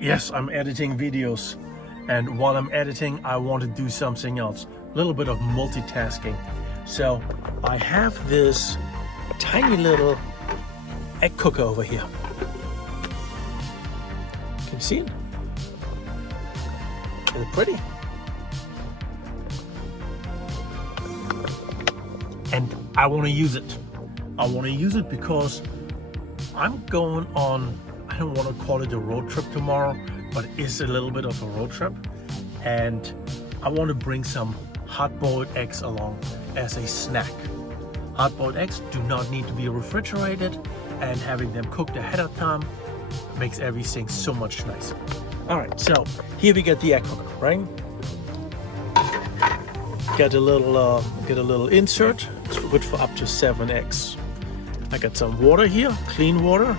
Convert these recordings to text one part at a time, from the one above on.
Yes, I'm editing videos, and while I'm editing I want to do something else, a little bit of multitasking. So I have this tiny little egg cooker over here. Can you see it? Is it pretty? And I want to use it. I want to use it because I'm going on, I don't want to call it a road trip tomorrow, but it is a little bit of a road trip. And I want to bring some hard-boiled eggs along as a snack. Hard-boiled eggs do not need to be refrigerated, and having them cooked ahead of time makes everything so much nicer. All right, so here we get the egg cooker, right? Get a little insert. It's good for up to 7 eggs. I got some water here, clean water.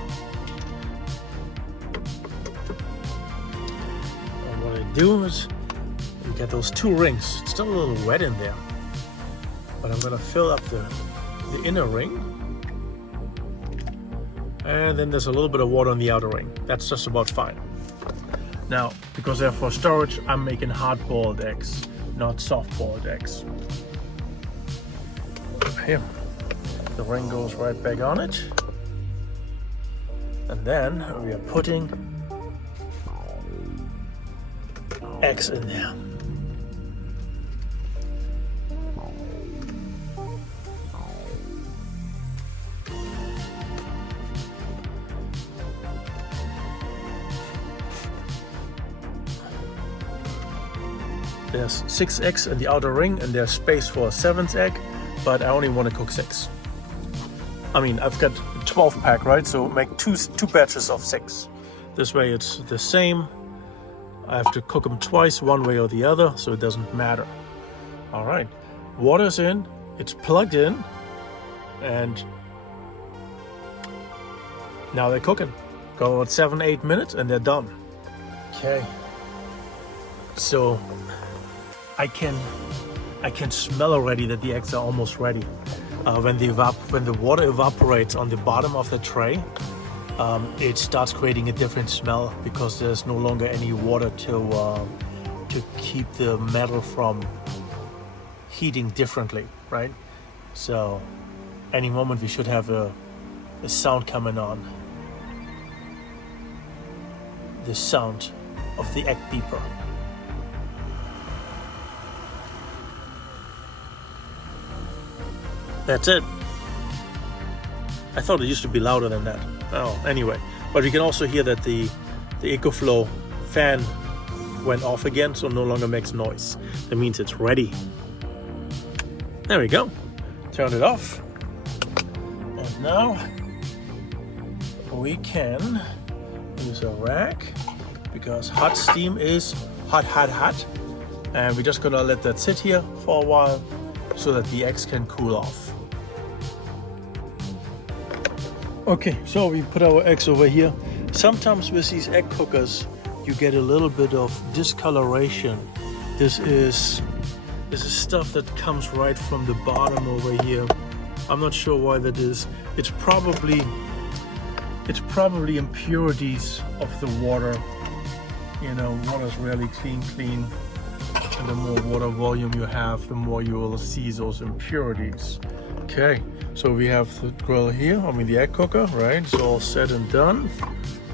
And what I do is you get those 2 rings. It's still a little wet in there, but I'm gonna fill up the inner ring. And then there's a little bit of water on the outer ring. That's just about fine. Now, because they're for storage, I'm making hard-boiled eggs, not soft-boiled eggs. Here, the ring goes right back on it. And then we are putting eggs in there. There's 6 eggs in the outer ring, and there's space for a 7th egg, but I only want to cook 6. I mean, I've got a 12 pack, right? So make two batches of 6. This way it's the same. I have to cook them twice, one way or the other, so it doesn't matter. All right, water's in, it's plugged in, and now they're cooking. Go about 7-8 minutes and they're done. Okay, so I can smell already that the eggs are almost ready. When the water evaporates on the bottom of the tray, it starts creating a different smell because there's no longer any water to keep the metal from heating differently, right? So any moment we should have a sound coming on. The sound of the egg beeper. That's it. I thought it used to be louder than that. Oh, anyway. But you can also hear that the EcoFlow fan went off again, so no longer makes noise. That means it's ready. There we go. Turn it off. And now we can use a rack because hot steam is hot. And we're just gonna let that sit here for a while so that the eggs can cool off. Okay, so we put our eggs over here. Sometimes with these egg cookers, you get a little bit of discoloration. This is stuff that comes right from the bottom over here. I'm not sure why that is. It's probably impurities of the water. You know, water's really clean. And the more water volume you have, the more you will see those impurities. Okay, so we have the grill here, the egg cooker, right? It's all set and done.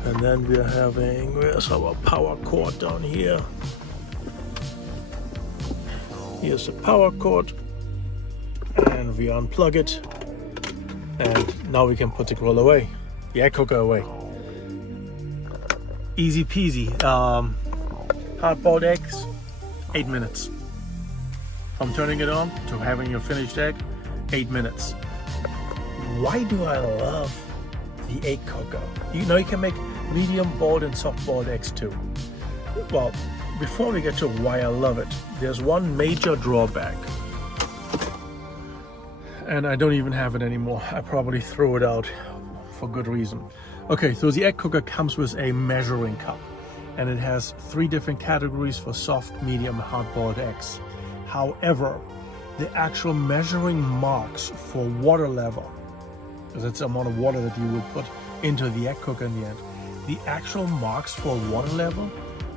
And then we're having, where's our power cord down here? Here's the power cord. And we unplug it. And now we can put the grill away, the egg cooker away. Easy peasy. Hard-boiled eggs, 8 minutes. From turning it on to having your finished egg, 8 minutes. Why do I love the egg cooker? You know, you can make medium boiled and soft boiled eggs too. Well, before we get to why I love it, there's one major drawback. And I don't even have it anymore. I probably threw it out for good reason. Okay, so the egg cooker comes with a measuring cup, and it has 3 different categories for soft, medium, hard-boiled eggs. However, the actual measuring marks for water level, because that's the amount of water that you will put into the egg cooker in the end, the actual marks for water level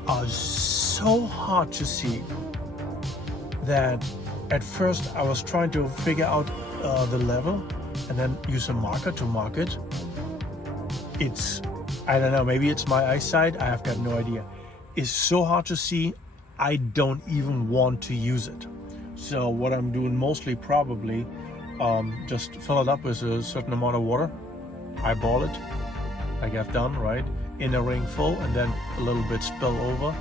are so hard to see that at first I was trying to figure out the level and then use a marker to mark it. It's, I don't know, maybe it's my eyesight, I have got no idea. It's so hard to see, I don't even want to use it. So what I'm doing mostly probably, just fill it up with a certain amount of water, eyeball it, like I've done, right? In a ring full, and then a little bit spill over.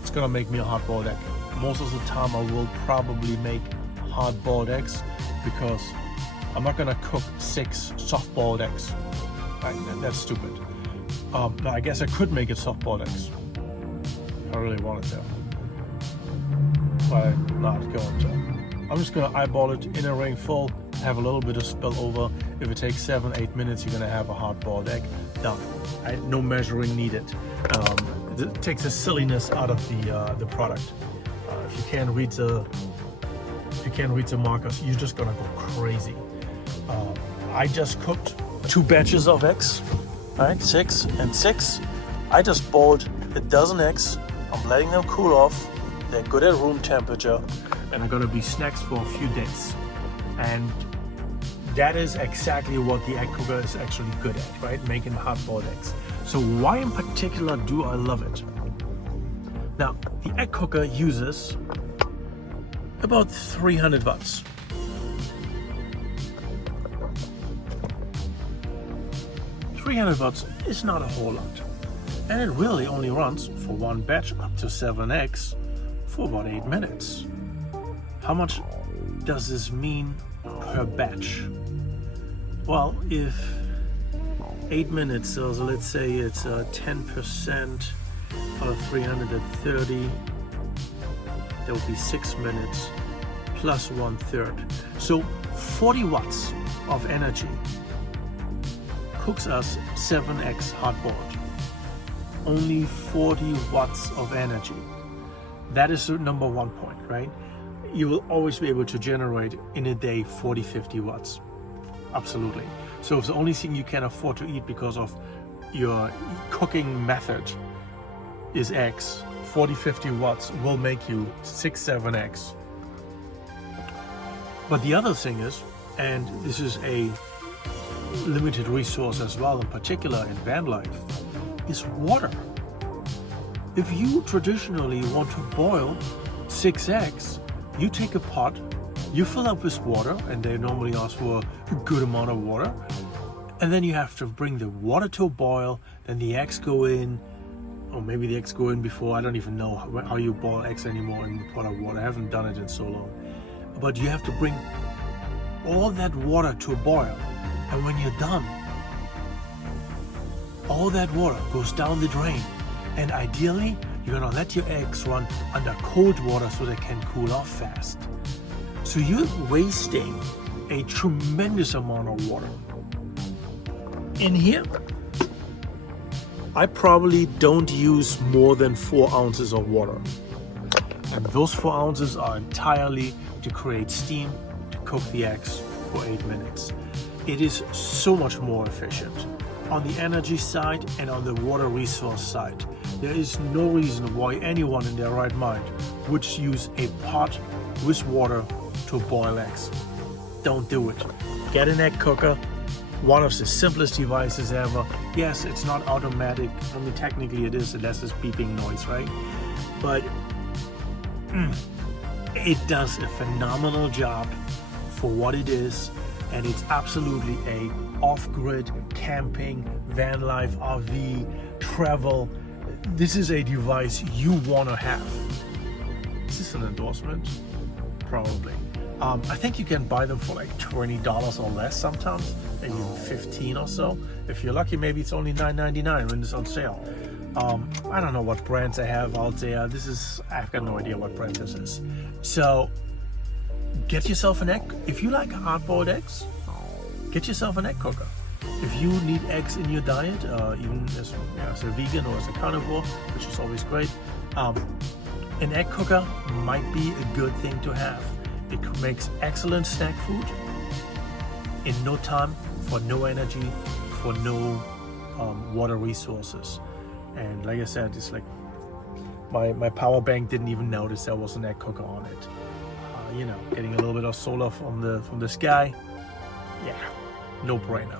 It's gonna make me a hard-boiled egg. Most of the time I will probably make hard-boiled eggs because I'm not gonna cook 6 soft-boiled eggs. Right? That's stupid. Now I guess I could make it soft-boiled eggs. I really wanted to. But I'm not going to. I'm just gonna eyeball it in a ring full, have a little bit of spill over. If it takes 7-8 minutes, you're gonna have a hard-boiled egg. Done. No measuring needed. It takes the silliness out of the product. If you can't read the markers, you're just gonna go crazy. I just cooked 2 batches of eggs, right? 6 and 6. I just boiled a dozen eggs. I'm letting them cool off. They're good at room temperature, and they're gonna be snacks for a few days. And that is exactly what the egg cooker is actually good at, right? Making hard-boiled eggs. So why in particular do I love it? Now, the egg cooker uses about 300 watts. 300 watts is not a whole lot. And it really only runs for one batch up to 7 eggs for about 8 minutes. How much does this mean per batch? Well, if 8 minutes, so let's say it's 10% of 330, that would be 6 minutes plus 1/3. So 40 watts of energy cooks us 7 eggs hard-boiled. Only 40 watts of energy. That is the number one point, right? You will always be able to generate in a day 40-50 watts. Absolutely. So if the only thing you can afford to eat because of your cooking method is eggs, 40-50 watts will make you 6-7 eggs. But the other thing is, and this is a limited resource as well, in particular in van life, is water. If you traditionally want to boil 6 eggs, you take a pot, you fill up with water, and they normally ask for a good amount of water, and then you have to bring the water to a boil, then the eggs go in, or maybe the eggs go in before, I don't even know how you boil eggs anymore in a pot of water, I haven't done it in so long. But you have to bring all that water to a boil, and when you're done, all that water goes down the drain, and ideally you're gonna let your eggs run under cold water so they can cool off fast. So you're wasting a tremendous amount of water. In here, I probably don't use more than 4 ounces of water. And those 4 ounces are entirely to create steam to cook the eggs for 8 minutes. It is so much more efficient on the energy side and on the water resource side. There is no reason why anyone in their right mind would use a pot with water to boil eggs. Don't do it. Get an egg cooker, one of the simplest devices ever. Yes, it's not automatic. I mean, technically it is, it has this beeping noise, right? But it does a phenomenal job for what it is, and it's absolutely a off-grid camping, van life, RV, travel. This is a device you want to have. Is this an endorsement? Probably. I think you can buy them for like $20 or less sometimes, maybe even 15 or so. If you're lucky, maybe it's only $9.99 when it's on sale. I don't know what brands I have out there. I've got no idea what brand this is. So get yourself an egg. If you like hard-boiled eggs, get yourself an egg cooker. If you need eggs in your diet, even as a vegan or as a carnivore, which is always great, an egg cooker might be a good thing to have. It makes excellent snack food in no time, for no energy, for no water resources. And like I said, it's like my power bank didn't even notice there was an egg cooker on it. You know, getting a little bit of solar from the sky, yeah, no brainer.